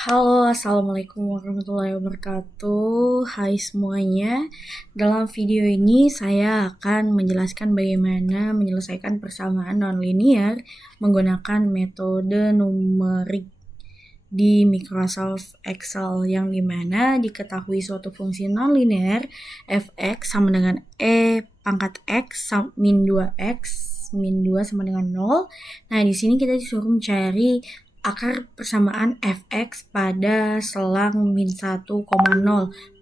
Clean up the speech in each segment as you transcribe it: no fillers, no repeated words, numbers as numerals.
Halo, Assalamualaikum warahmatullahi wabarakatuh. Hai semuanya. Dalam video ini saya akan menjelaskan bagaimana menyelesaikan persamaan nonlinear menggunakan metode numerik di Microsoft Excel, yang dimana diketahui suatu fungsi nonlinear f(x) sama dengan e pangkat x min 2x min 2 sama dengan 0. Nah, di sini kita disuruh mencari akar persamaan f(x) pada selang min 1,0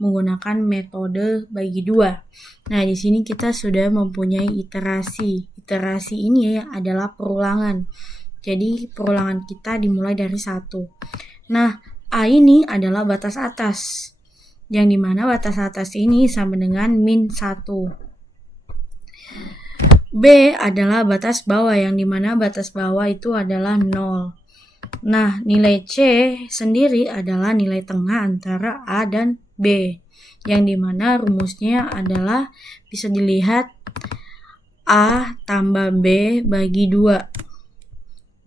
menggunakan metode bagi 2. Nah, di sini kita sudah mempunyai iterasi. Iterasi ini adalah perulangan. Jadi, perulangan kita dimulai dari 1. Nah, A ini adalah batas atas, yang dimana batas atas ini sama dengan min 1. B adalah batas bawah, yang dimana batas bawah itu adalah 0. Nah, nilai C sendiri adalah nilai tengah antara A dan B, yang dimana rumusnya adalah bisa dilihat A tambah B bagi 2.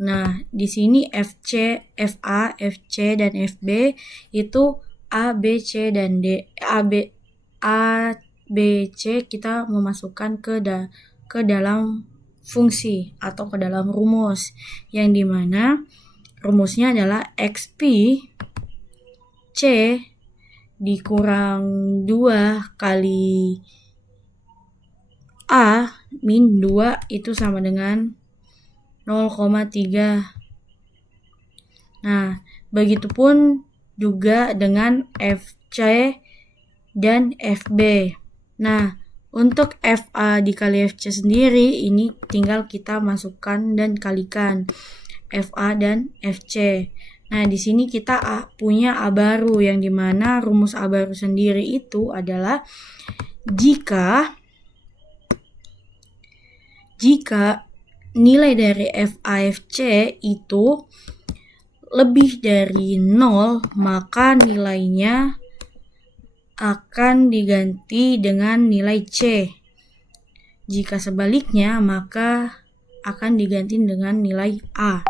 Nah, di sini FC, FA, FC, dan FB itu A, B, C, dan D. A, B, C kita memasukkan ke dalam fungsi atau ke dalam rumus, yang dimana rumusnya adalah XP C dikurang 2 kali A min 2 itu sama dengan 0,3. Nah, begitupun juga dengan FC dan FB. Nah, untuk FA dikali FC sendiri, ini tinggal kita masukkan dan kalikan FA dan FC. Nah, di sini kita punya A baru, yang dimana rumus A baru sendiri itu adalah jika nilai dari FAFC itu lebih dari 0, maka nilainya akan diganti dengan nilai C. Jika sebaliknya, maka akan diganti dengan nilai A.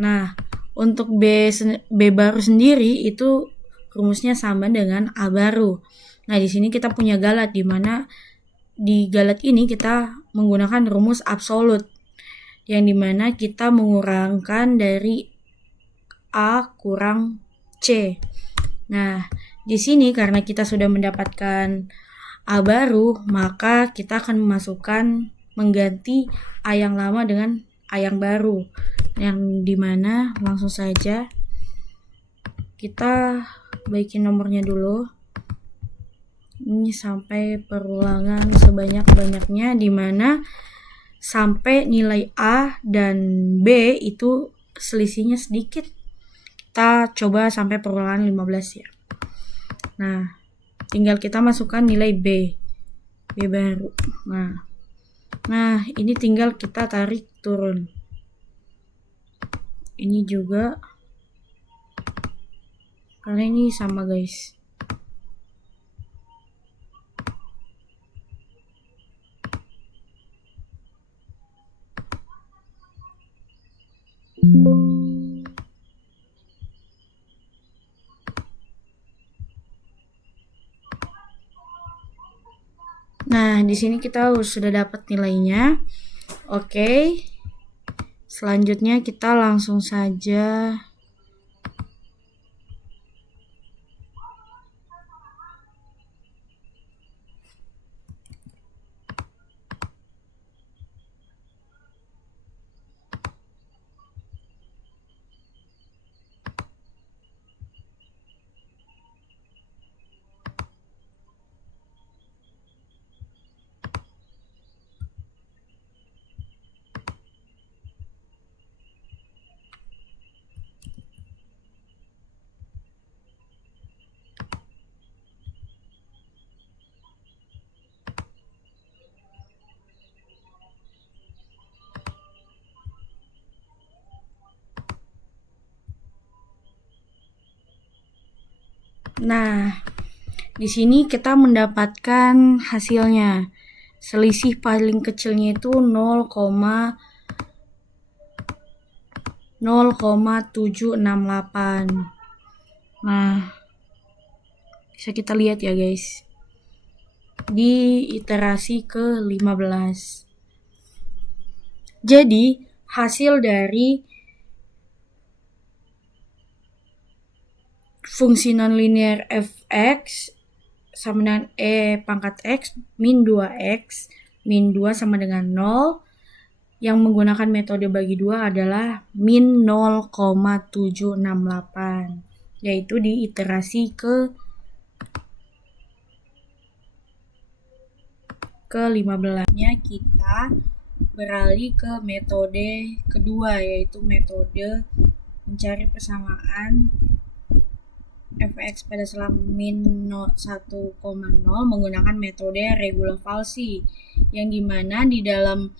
Nah, untuk B baru sendiri itu rumusnya sama dengan A baru. Nah, di sini kita punya galat, di mana di galat ini kita menggunakan rumus absolut, yang dimana kita mengurangkan dari A kurang C. Nah, di sini karena kita sudah mendapatkan A baru, maka kita akan mengganti A yang lama dengan A yang baru, yang dimana langsung saja kita baikin nomornya dulu. Ini sampai perulangan sebanyak-banyaknya, dimana sampai nilai A dan B itu selisihnya sedikit. Kita coba sampai perulangan 15 ya. Nah, tinggal kita masukkan nilai B baru. Nah, ini tinggal kita tarik turun. Ini juga, karena ini sama guys. Nah, di sini kita sudah dapat nilainya. Oke. Selanjutnya kita langsung saja Nah, di sini kita mendapatkan hasilnya. Selisih paling kecilnya itu 0,0768. Nah, bisa kita lihat ya guys, di iterasi ke-15. Jadi, hasil dari fungsi nonlinear f(x) sama dengan e pangkat x min 2x min 2 sama dengan 0 yang menggunakan metode bagi 2 adalah min 0,768, yaitu di iterasi ke-15-nya kita beralih ke metode kedua, yaitu metode mencari persamaan f(x) pada selang min 1,0 menggunakan metode Regula-Falsi, yang dimana di dalam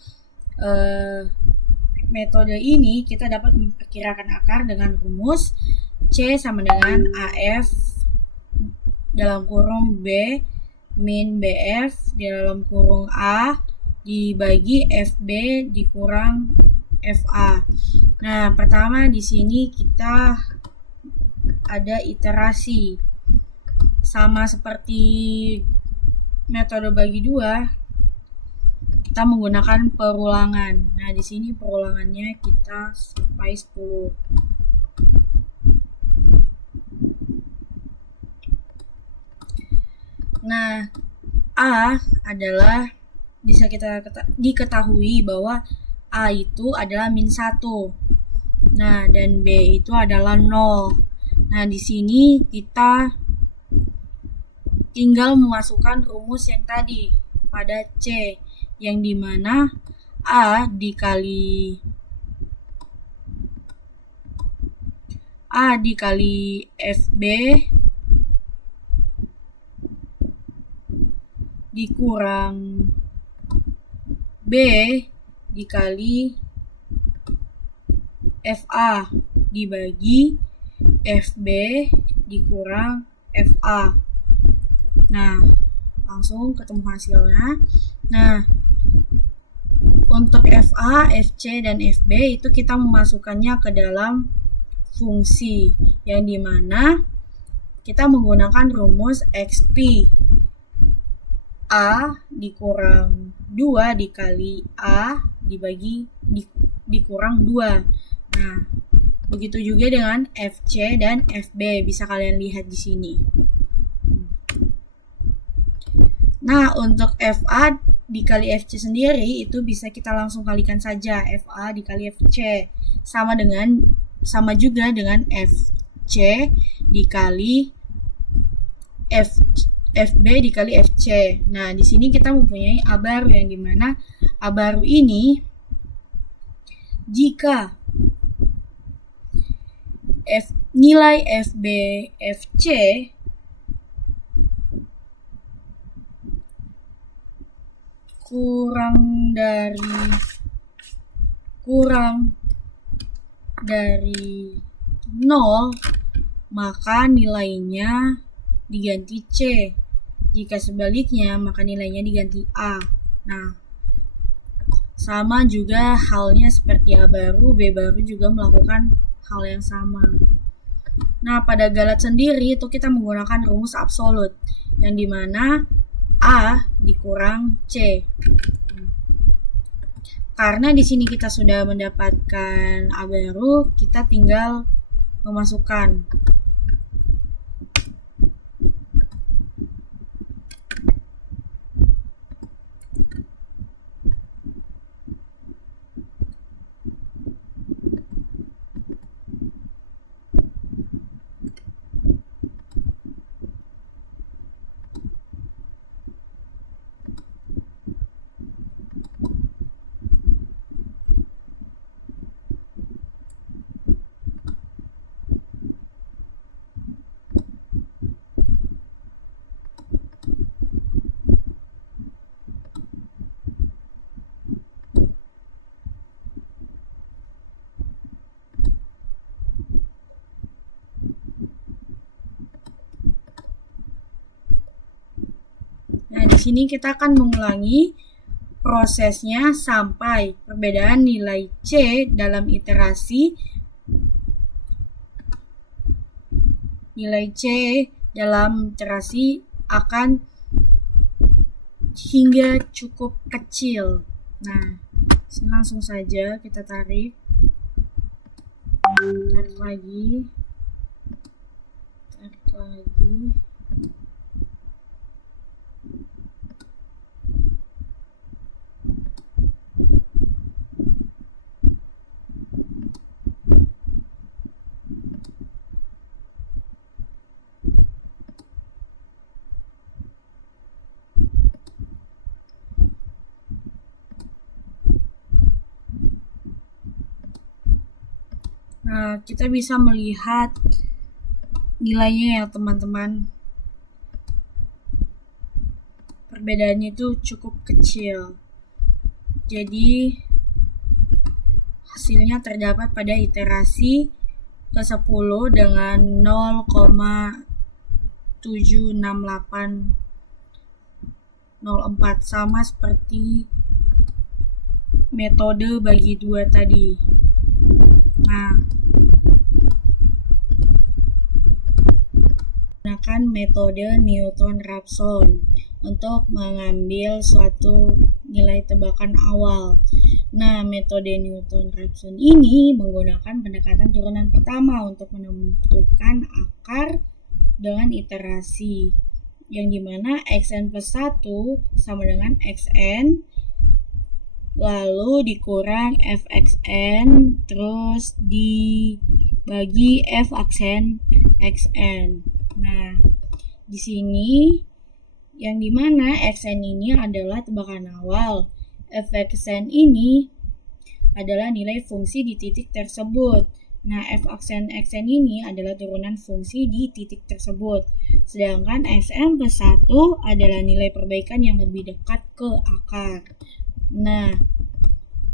metode ini kita dapat memperkirakan akar dengan rumus C sama dengan AF dalam kurung B min BF di dalam kurung A dibagi FB dikurang FA. Nah, pertama di sini kita ada iterasi. Sama seperti metode bagi 2, kita menggunakan perulangan. Nah, di sini perulangannya kita sampai 10. Nah, A adalah bisa kita diketahui bahwa A itu adalah min 1. Nah, dan B itu adalah 0. Nah, di sini kita tinggal memasukkan rumus yang tadi pada C, yang dimana A dikali FB dikurang B dikali FA dibagi FB dikurang FA. Nah, langsung ketemu hasilnya. Nah, untuk FA, FC, dan FB itu kita memasukkannya ke dalam fungsi, yang dimana kita menggunakan rumus XP. A dikurang 2 dikali A dibagi dikurang 2. Nah, begitu juga dengan FC dan FB, bisa kalian lihat di sini. Nah, untuk FA dikali FC sendiri itu bisa kita langsung kalikan saja, FA dikali FC sama juga dengan FC dikali FB dikali FC. Nah, di sini kita mempunyai A baru, yang dimana A baru ini jika nilai FB FC kurang dari 0, maka nilainya diganti C. Jika sebaliknya, maka nilainya diganti A. Nah, sama juga halnya seperti A baru, B baru juga melakukan hal yang sama. Nah, pada Galat sendiri itu kita menggunakan rumus absolut, yang dimana A dikurang C. Karena di sini kita sudah mendapatkan A baru, kita tinggal memasukkan. Nah, di sini kita akan mengulangi prosesnya sampai perbedaan nilai C dalam iterasi nilai C dalam iterasi akan hingga cukup kecil. Nah, langsung saja kita tarik lagi. Nah, kita bisa melihat nilainya ya teman-teman. Perbedaannya itu cukup kecil. Jadi hasilnya terdapat pada iterasi ke-10 dengan 0,76804, sama seperti metode bagi 2 tadi. Nah, gunakan metode Newton-Raphson untuk mengambil suatu nilai tebakan awal. Nah, metode Newton-Raphson ini menggunakan pendekatan turunan pertama untuk menentukan akar dengan iterasi, yang dimana xn plus 1 sama dengan xn, lalu dikurang fxn, terus dibagi f aksen xn. Nah, di sini yang dimana xn ini adalah tebakan awal, fxn ini adalah nilai fungsi di titik tersebut. Nah, f aksen xn ini adalah turunan fungsi di titik tersebut. Sedangkan xn plus 1 adalah nilai perbaikan yang lebih dekat ke akar. Nah,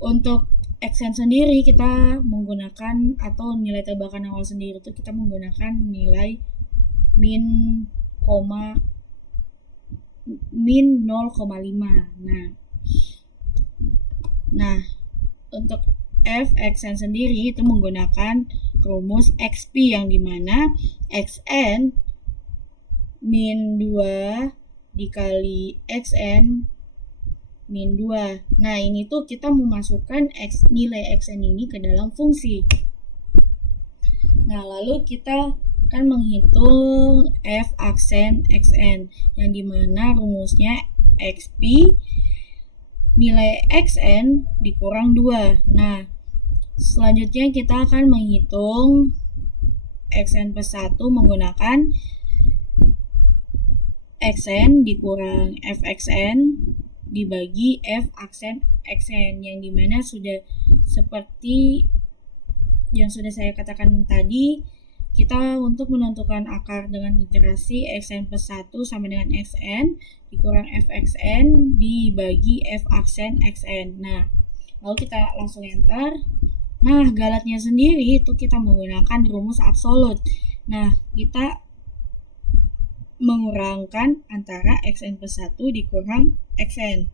untuk xn sendiri kita menggunakan, atau nilai tebakan awal sendiri itu kita menggunakan nilai min 0,5. Nah, untuk fxn sendiri itu menggunakan rumus xp, yang dimana xn min 2 dikali xn min 2. Nah, ini tuh kita memasukkan nilai xn ini ke dalam fungsi. Nah, lalu kita akan menghitung f aksen xn, yang dimana rumusnya xp nilai xn dikurang 2. Nah, selanjutnya kita akan menghitung xn plus 1 menggunakan xn dikurang fxn dibagi f aksen xn, yang dimana sudah seperti yang sudah saya katakan tadi, kita untuk menentukan akar dengan iterasi xn plus 1 sama dengan xn dikurang fxn dibagi f aksen xn. Nah, lalu kita langsung enter. Nah, galatnya sendiri itu kita menggunakan rumus absolut. Nah, kita mengurangkan antara xn plus 1 dikurang xn.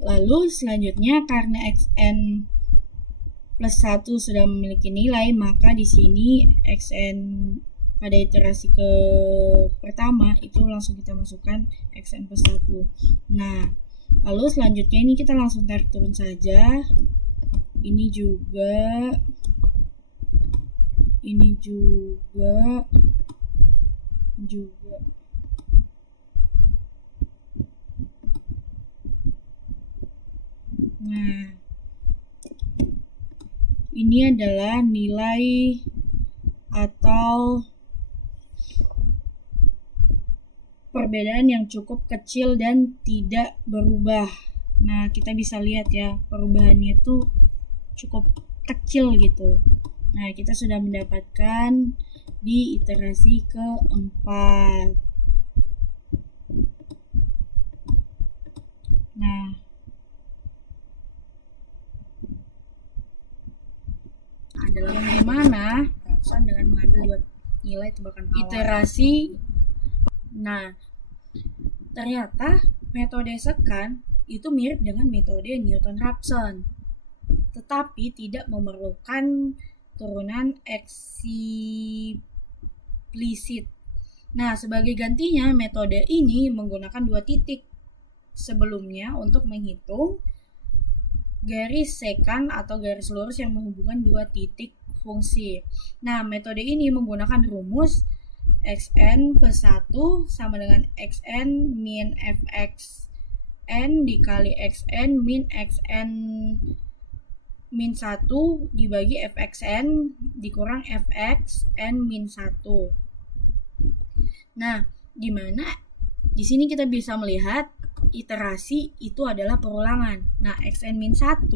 Lalu selanjutnya, karena xn plus 1 sudah memiliki nilai, maka di sini xn pada iterasi ke pertama itu langsung kita masukkan xn plus 1. Nah, lalu selanjutnya ini kita langsung tarik turun saja. Ini juga. Nah, ini adalah nilai atau perbedaan yang cukup kecil dan tidak berubah. Nah, kita bisa lihat ya, perubahannya itu cukup kecil gitu. Nah, kita sudah mendapatkan di iterasi keempat. Nah, adalah bagaimana Raphson dengan mengambil dua nilai tebakan awal. Iterasi. Nah, ternyata metode sekan itu mirip dengan metode Newton-Raphson, tetapi tidak memerlukan turunan eksplisit. Nah, sebagai gantinya metode ini menggunakan 2 titik sebelumnya untuk menghitung garis sekant atau garis lurus yang menghubungkan 2 titik fungsi. Nah, metode ini menggunakan rumus xn plus 1 sama dengan xn min fxn dikali xn min xn min 1 dibagi fxn dikurang fxn min 1. Nah, di mana di sini kita bisa melihat iterasi itu adalah perulangan. Nah, xn min 1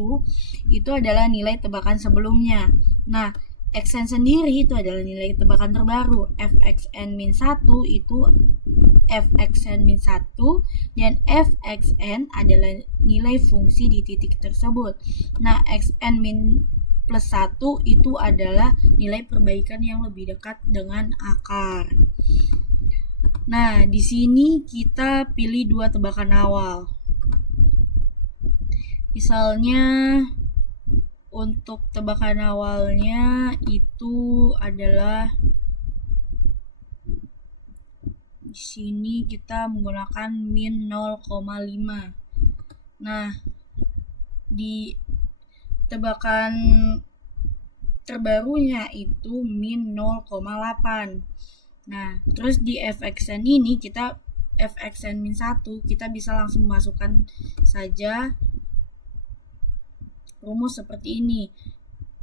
itu adalah nilai tebakan sebelumnya. Nah, xn sendiri itu adalah nilai tebakan terbaru. Fxn min 1 itu fxn min 1 dan fxn adalah nilai fungsi di titik tersebut. Nah, xn min plus 1 itu adalah nilai perbaikan yang lebih dekat dengan akar. Nah, di sini kita pilih 2 tebakan awal. Misalnya untuk tebakan awalnya itu adalah di sini kita menggunakan min 0,5. Nah, di tebakan terbarunya itu min 0,8. Nah, terus di fxn ini kita fxn min 1 kita bisa langsung masukkan saja rumus seperti ini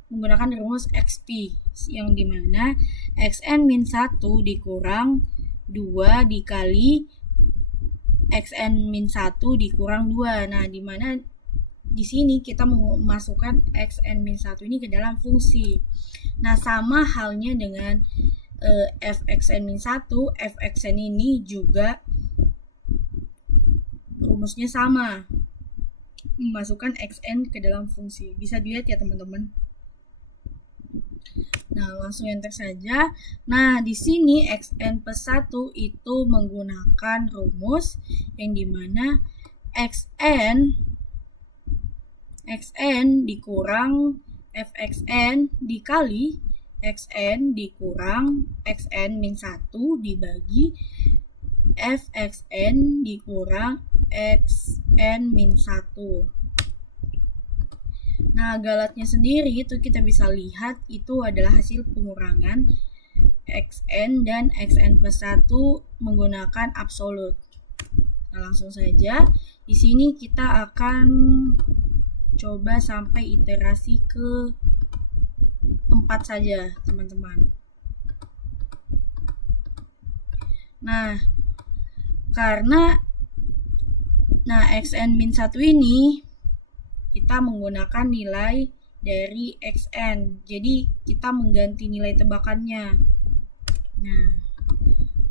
menggunakan rumus XP yang dimana xn min 1 dikurang 2 dikali xn min 1 dikurang 2. Nah, dimana di sini kita memasukkan xn min 1 ini ke dalam fungsi. Nah, sama halnya dengan fxn min 1, fxn ini juga rumusnya sama, memasukkan xn ke dalam fungsi. Bisa dilihat ya teman-teman. Nah, langsung enter saja. Nah, di sini xn plus 1 itu menggunakan rumus yang dimana xn dikurang fxn dikali xn dikurang xn min 1 dibagi fxn dikurang xn min 1. Nah, galatnya sendiri itu kita bisa lihat itu adalah hasil pengurangan xn dan xn plus 1 menggunakan absolut. Nah, langsung saja di sini kita akan coba sampai iterasi ke 4 saja, teman-teman. Nah, karena xn min 1 ini kita menggunakan nilai dari xn. Jadi, kita mengganti nilai tebakannya. Nah,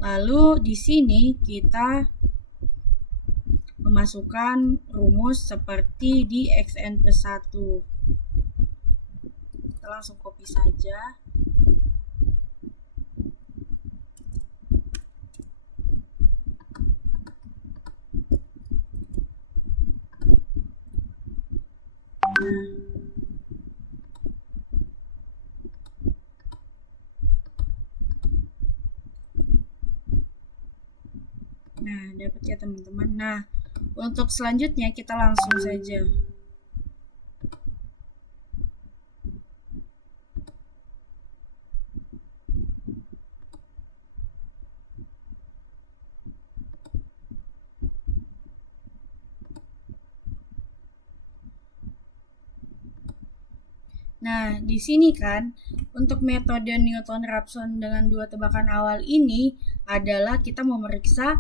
lalu di sini kita memasukkan rumus seperti di xn plus 1. Kita langsung copy saja. Nah, dapat ya teman-teman. Nah, untuk selanjutnya kita langsung saja. Nah, di sini kan untuk metode Newton-Raphson dengan 2 tebakan awal ini adalah kita memeriksa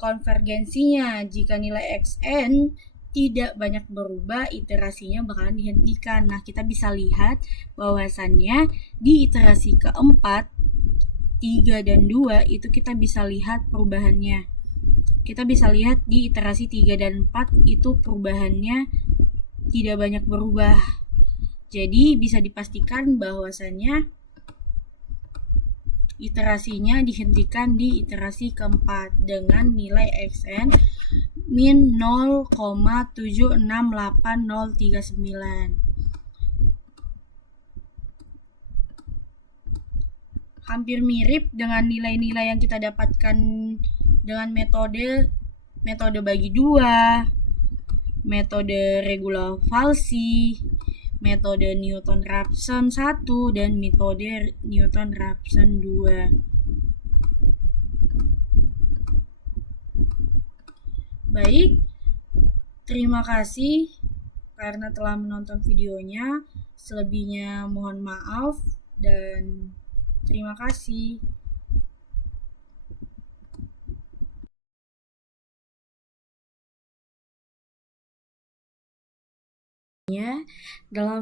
konvergensinya. Jika nilai xn tidak banyak berubah, iterasinya bakalan dihentikan. Nah, kita bisa lihat bahwasannya di iterasi keempat, 3 dan 2 itu kita bisa lihat perubahannya. Kita bisa lihat di iterasi 3 dan 4 itu perubahannya tidak banyak berubah. Jadi bisa dipastikan bahwasannya iterasinya dihentikan di iterasi keempat dengan nilai xn min 0,768039. hampir mirip dengan nilai-nilai yang kita dapatkan dengan metode bagi dua, metode regular falsi, metode Newton-Raphson 1, dan metode Newton-Raphson 2. Baik, terima kasih karena telah menonton videonya. Selebihnya mohon maaf dan terima kasih. Dalam